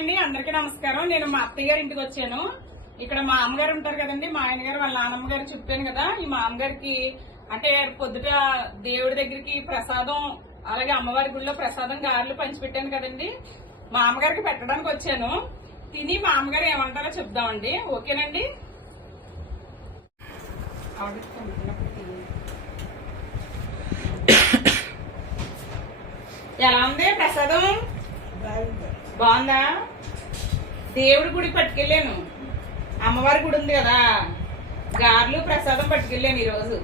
అండి, అందరికీ నమస్కారం. నేను మా అత్తయ్య గారి ఇంటికి వచ్చాను. ఇక్కడ మా అమ్మగారు ఉంటారు కదండి, మా ఆయన గారు వాళ్ళ నాన్నమ్మ గారు చెప్పాను కదా. ఈ మా అమ్మగారికి అంటే పొద్దుట దేవుడి దగ్గరికి ప్రసాదం, అలాగే అమ్మవారి గుడిలో ప్రసాదం గారెలు పంచిపెట్టాను కదండి. మా అమ్మగారికి పెట్టడానికి వచ్చాను. తిని మా అమ్మగారు ఏమంటారో చెప్దామండి. ఓకేనండి. ఎలా ఉంది ప్రసాదం? బాగుందా? దేవుడి గుడికి పట్టుకెళ్ళాను. అమ్మవారి గుడి ఉంది కదా, గారెలు ప్రసాదం పట్టుకెళ్ళాను ఈరోజు.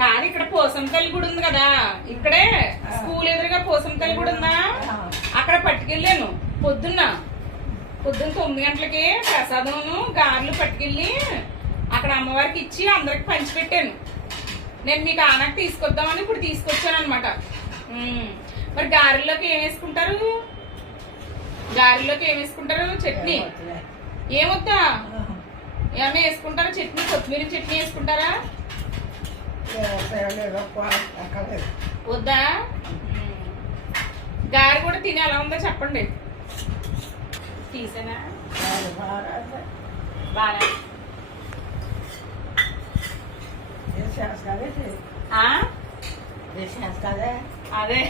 కాదు, ఇక్కడ పోసం తల్లి గుడి ఉంది కదా, ఇక్కడే స్కూల్ ఎదురుగా పోసం తల్లి గుడి ఉందా, అక్కడ పట్టుకెళ్ళాను. పొద్దున్న 9 గంటలకి ప్రసాదం గారెలు పట్టుకెళ్ళి అక్కడ అమ్మవారికి ఇచ్చి అందరికి పంచిపెట్టాను. నేను మీకు ఆనకు తీసుకొద్దామని ఇప్పుడు తీసుకొచ్చాను అనమాట. మరి గారెల్లోకి ఏం వేసుకుంటారు? చట్నీ ఏమొద్దా? ఏమన్నా వేసుకుంటారా? చట్నీ, కొత్తిమీర చట్నీ వేసుకుంటారా? వద్దా? గారె కూడా తిని ఎలా ఉందో చెప్పండి. తీసేనా? బాగా అదే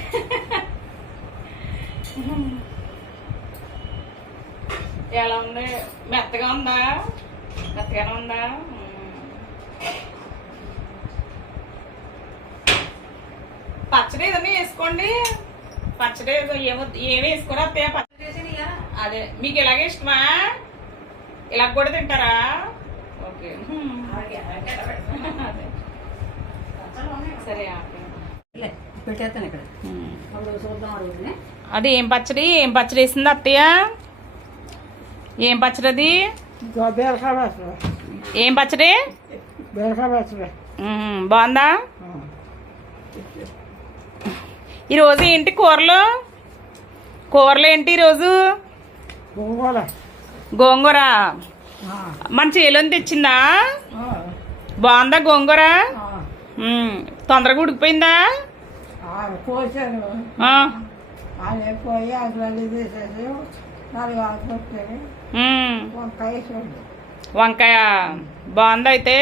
ఎలా ఉంది? మెత్తగానే ఉందా? పచ్చడి ఏదన్నా వేసుకోండి. పచ్చడి ఏమి వేసుకోరా అత్తయ్య? పచ్చడి అదే మీకు ఇలాగే ఇష్టమా? ఇలా కూడా తింటారా? ఓకే, సరే. పెట్టేస్తాను ఇక్కడ. అది ఏం పచ్చడి వేసింది అత్తయ్య? ఏం పచ్చడి అది? ఏం పచ్చడి? బాగుందా? ఈరోజు ఏంటి కూరలు ఏంటి ఈరోజు? గోంగూర. మన చేలోని తెచ్చిందా? బాగుందా గోంగూర? తొందరగా ఉడికిపోయిందా? వంకాయ బాగుందా అయితే?